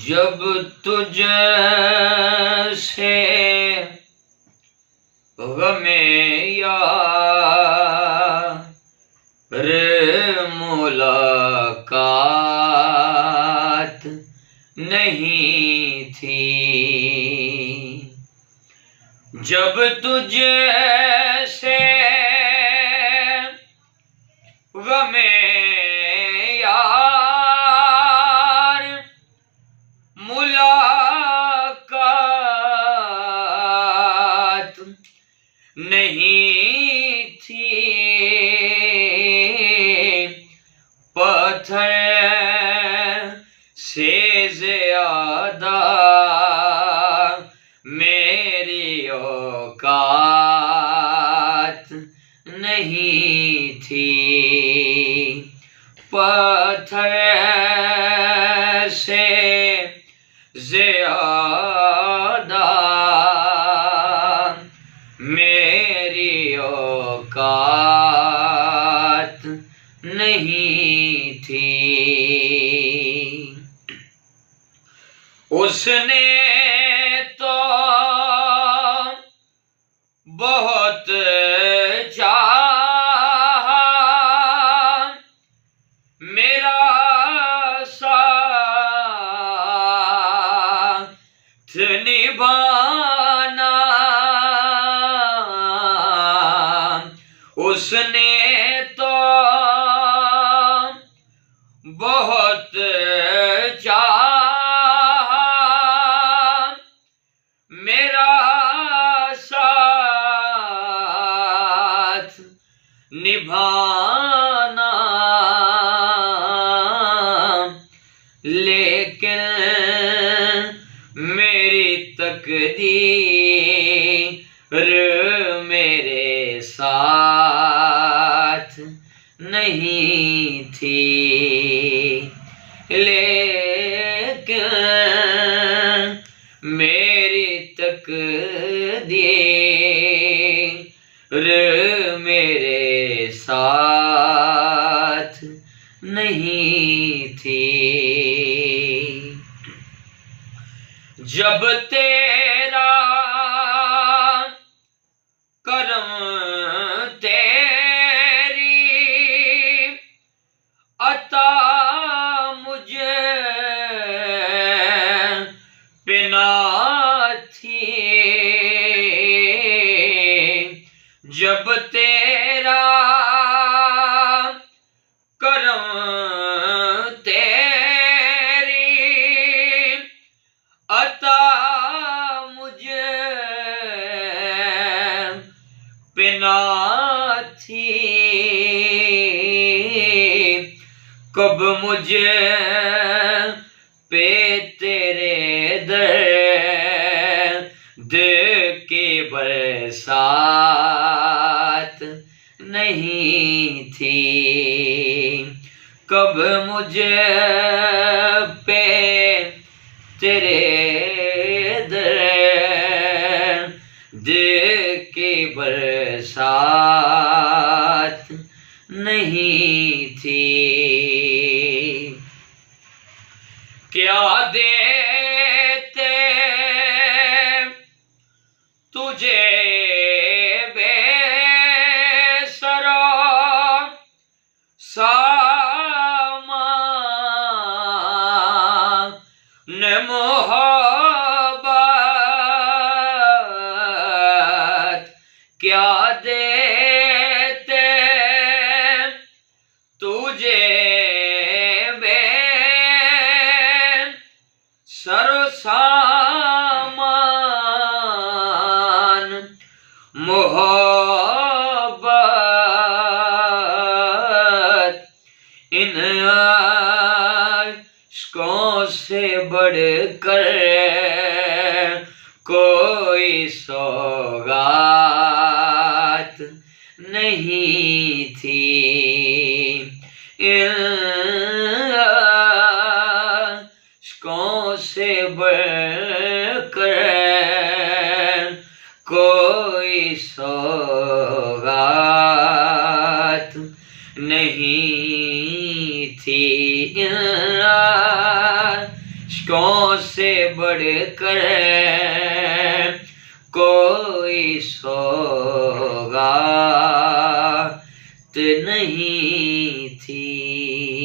जब तुझसे गमे यार मुलाकात नहीं थी, जब तुझसे गमे यार मुलाकात नहीं थी, पत्थर से ज़्यादा मेरी औकात नहीं थी, पत्थर से ज़्यादा मेरी औकात नहीं थी। उसने तो बहुत चाहा मेरा साथ निभाना, उसने तो बहुत चाहा मेरा साथ निभाना, लेकिन मेरी तकदीर मेरे साथ नहीं थी, लेकिन मेरी तकदीर मेरे साथ नहीं थी। जब तेरा करम तेरी अता मुझे बिना थी, जब तेरा करम तेरी अता मुझे बिना थी, कब मुझे पे तेरे दर्द की बरसात नहीं थी, कब मुझे पे तेरे दर्द की बरसात नहीं थी। क्या देते तुझे बेसरा सामान मोहब्बत, क्या देते तुझे बेसरो सामान मोहब्बत, इन अश्कों से बढ़कर कोई सौगात नहीं थी, इन अश्कों से बढ़कर कोई सौगात नहीं थी, से बढ़कर कोई सौगात नहीं थी।